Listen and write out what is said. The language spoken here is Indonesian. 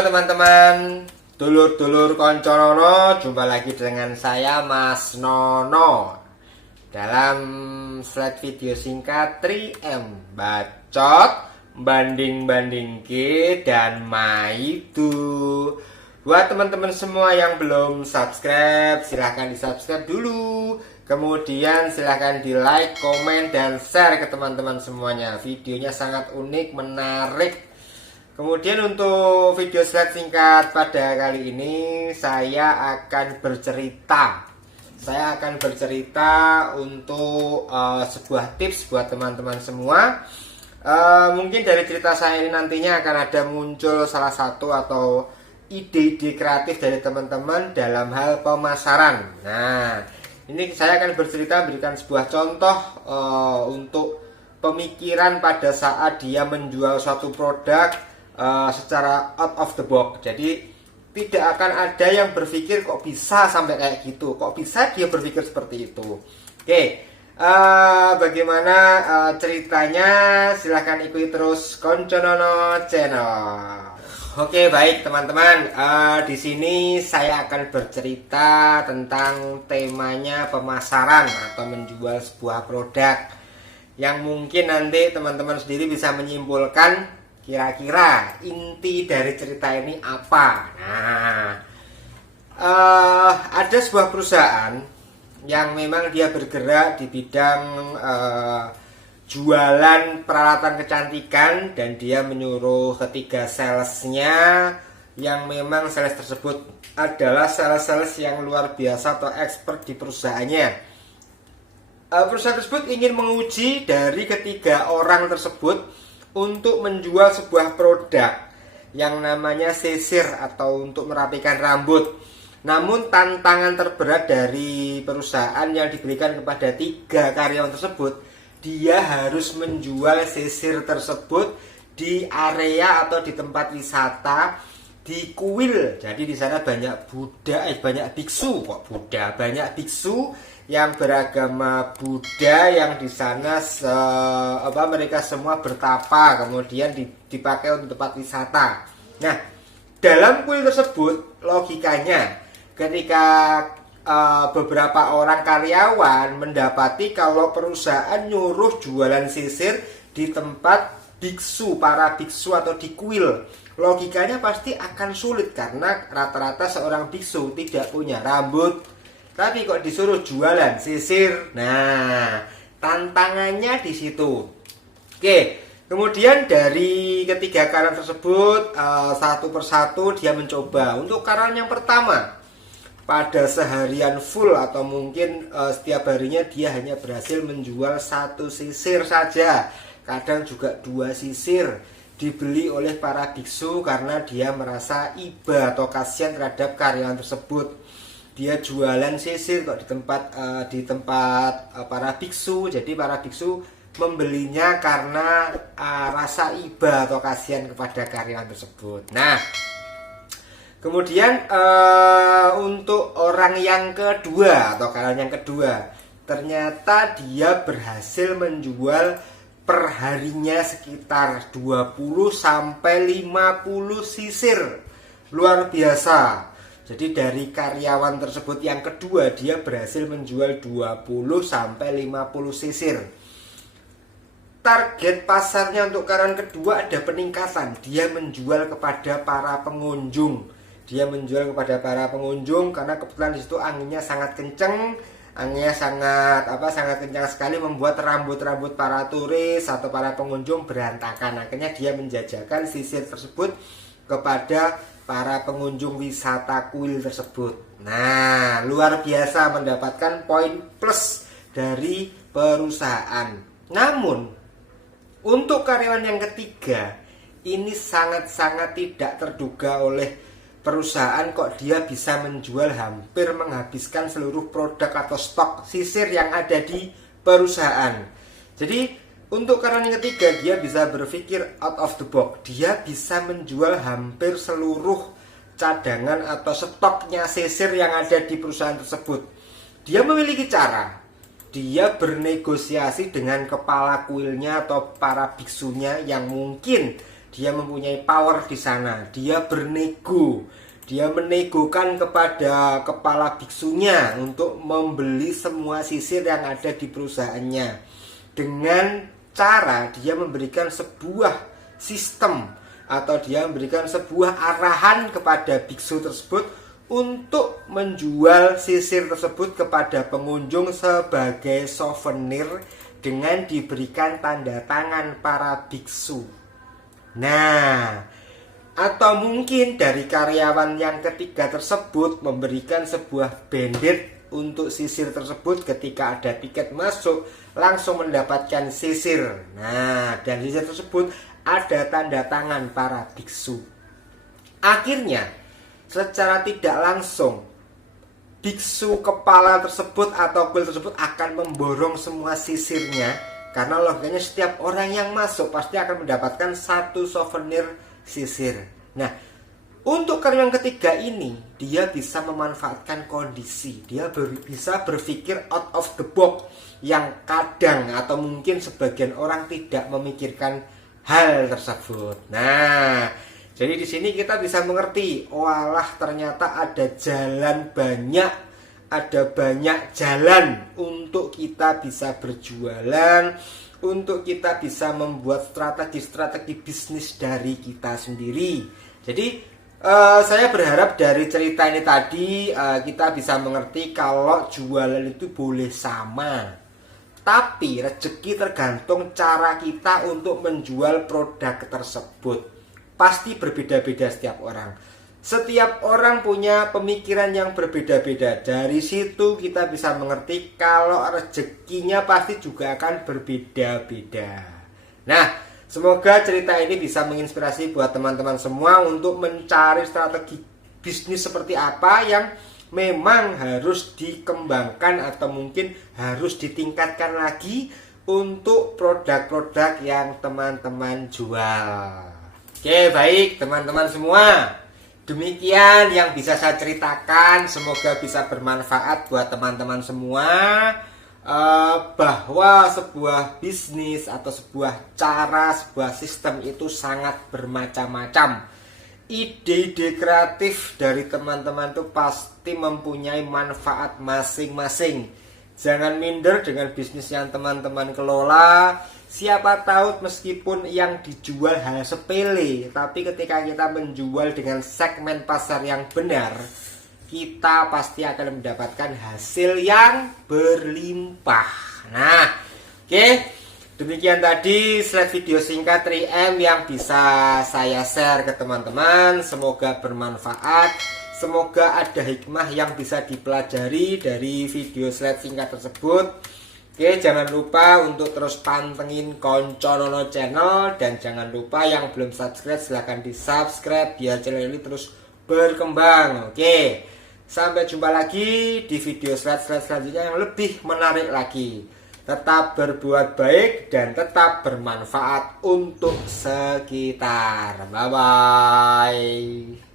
Halo teman-teman, dulur-dulur konco Nono, jumpa lagi dengan saya Mas Nono dalam slide video singkat 3M Bacot, Banding-banding Ke, dan Maidu. Buat teman-teman semua yang belum subscribe, silahkan di subscribe dulu. Kemudian silahkan di like, komen, dan share ke teman-teman semuanya. Videonya sangat unik, menarik. Kemudian untuk video slide singkat pada kali ini saya akan bercerita untuk sebuah tips buat teman-teman semua. Mungkin dari cerita saya ini nantinya akan ada muncul salah satu atau ide-ide kreatif dari teman-teman dalam hal pemasaran. Nah, ini saya akan bercerita berikan sebuah contoh untuk pemikiran pada saat dia menjual suatu produk secara out of the box. Jadi tidak akan ada yang berpikir kok bisa sampai kayak gitu, kok bisa dia berpikir seperti itu. Oke, bagaimana ceritanya? Silahkan ikuti terus Konco Nono Channel. Oke, baik teman-teman, di sini saya akan bercerita tentang temanya pemasaran atau menjual sebuah produk yang mungkin nanti teman-teman sendiri bisa menyimpulkan kira-kira inti dari cerita ini apa. Nah, ada sebuah perusahaan yang memang dia bergerak di bidang jualan peralatan kecantikan, dan dia menyuruh ketiga salesnya yang memang sales tersebut adalah sales yang luar biasa atau expert di perusahaannya. Perusahaan tersebut ingin menguji dari ketiga orang tersebut untuk menjual sebuah produk yang namanya sisir atau untuk merapikan rambut. Namun tantangan terberat dari perusahaan yang diberikan kepada 3 karyawan tersebut, dia harus menjual sisir tersebut di area atau di tempat wisata di kuil. Jadi di sana banyak banyak biksu, banyak biksu yang beragama Buddha yang di sana mereka semua bertapa, kemudian dipakai untuk tempat wisata. Nah, dalam kuil tersebut logikanya ketika beberapa orang karyawan mendapati kalau perusahaan nyuruh jualan sisir di tempat biksu, para biksu atau di kuil, logikanya pasti akan sulit karena rata-rata seorang biksu tidak punya rambut. Tapi kok disuruh jualan sisir? Nah, tantangannya di situ. Oke, kemudian dari ketiga karyawan tersebut satu persatu dia mencoba. Untuk karyawan yang pertama, pada seharian full atau mungkin setiap harinya dia hanya berhasil menjual 1 sisir saja. Kadang juga 2 sisir dibeli oleh para biksu karena dia merasa iba atau kasihan terhadap karyawan tersebut. Dia jualan sisir kok di tempat para biksu. Jadi para biksu membelinya karena rasa iba atau kasihan kepada karyawan tersebut. Nah, kemudian untuk orang yang kedua atau karyawan yang kedua, ternyata dia berhasil menjual perharinya sekitar 20 sampai 50 sisir. Luar biasa. Jadi dari karyawan tersebut yang kedua, dia berhasil menjual 20 sampai 50 sisir. Target pasarnya untuk karyawan kedua ada peningkatan. Dia menjual kepada para pengunjung. Karena kebetulan di situ anginnya sangat kenceng. Anginnya sangat kencang sekali, membuat rambut-rambut para turis atau para pengunjung berantakan. Akhirnya dia menjajakan sisir tersebut kepada para pengunjung wisata kuil tersebut. Nah, luar biasa, mendapatkan poin plus dari perusahaan. Namun, untuk karyawan yang ketiga, ini sangat-sangat tidak terduga oleh perusahaan, kok dia bisa menjual hampir menghabiskan seluruh produk atau stok sisir yang ada di perusahaan. Jadi untuk karyawan yang ketiga, dia bisa berpikir out of the box. Dia bisa menjual hampir seluruh cadangan atau stoknya sisir yang ada di perusahaan tersebut. Dia memiliki cara. Dia bernegosiasi dengan kepala kuilnya atau para biksunya yang mungkin dia mempunyai power di sana. Dia bernego, dia menegokan kepada kepala biksunya untuk membeli semua sisir yang ada di perusahaannya, dengan cara dia memberikan sebuah sistem atau dia memberikan sebuah arahan kepada biksu tersebut untuk menjual sisir tersebut kepada pengunjung sebagai souvenir dengan diberikan tanda tangan para biksu. Nah, atau mungkin dari karyawan yang ketiga tersebut memberikan sebuah bandit untuk sisir tersebut, ketika ada tiket masuk langsung mendapatkan sisir. Nah, dan sisir tersebut ada tanda tangan para biksu. Akhirnya secara tidak langsung biksu kepala tersebut atau kuil tersebut akan memborong semua sisirnya, karena logikanya setiap orang yang masuk pasti akan mendapatkan satu souvenir sisir. Nah, untuk karyawan ketiga ini dia bisa memanfaatkan kondisi, dia bisa berpikir out of the box yang kadang atau mungkin sebagian orang tidak memikirkan hal tersebut. Nah, jadi di sini kita bisa mengerti, walah ternyata ada jalan banyak, ada banyak jalan untuk kita bisa berjualan, untuk kita bisa membuat strategi-strategi bisnis dari kita sendiri. Jadi saya berharap dari cerita ini tadi kita bisa mengerti kalau jualan itu boleh sama, tapi rezeki tergantung cara kita untuk menjual produk tersebut. Pasti berbeda-beda setiap orang. Setiap orang punya pemikiran yang berbeda-beda. Dari situ kita bisa mengerti kalau rezekinya pasti juga akan berbeda-beda. Nah, semoga cerita ini bisa menginspirasi buat teman-teman semua untuk mencari strategi bisnis seperti apa yang memang harus dikembangkan atau mungkin harus ditingkatkan lagi untuk produk-produk yang teman-teman jual. Oke, baik teman-teman semua. Demikian yang bisa saya ceritakan, semoga bisa bermanfaat buat teman-teman semua, bahwa sebuah bisnis atau sebuah cara, sebuah sistem itu sangat bermacam-macam. Ide-ide kreatif dari teman-teman itu pasti mempunyai manfaat masing-masing. Jangan minder dengan bisnis yang teman-teman kelola. Siapa tahu meskipun yang dijual hal sepele, tapi ketika kita menjual dengan segmen pasar yang benar, kita pasti akan mendapatkan hasil yang berlimpah. Nah, oke. Demikian tadi slide video singkat 3M yang bisa saya share ke teman-teman. Semoga bermanfaat. Semoga ada hikmah yang bisa dipelajari dari video slide singkat tersebut. Oke, jangan lupa untuk terus pantengin Konconono Channel. Dan jangan lupa yang belum subscribe silahkan di subscribe biar channel ini terus berkembang. Oke, sampai jumpa lagi di video slide selanjutnya yang lebih menarik lagi. Tetap berbuat baik dan tetap bermanfaat untuk sekitar. Bye-bye.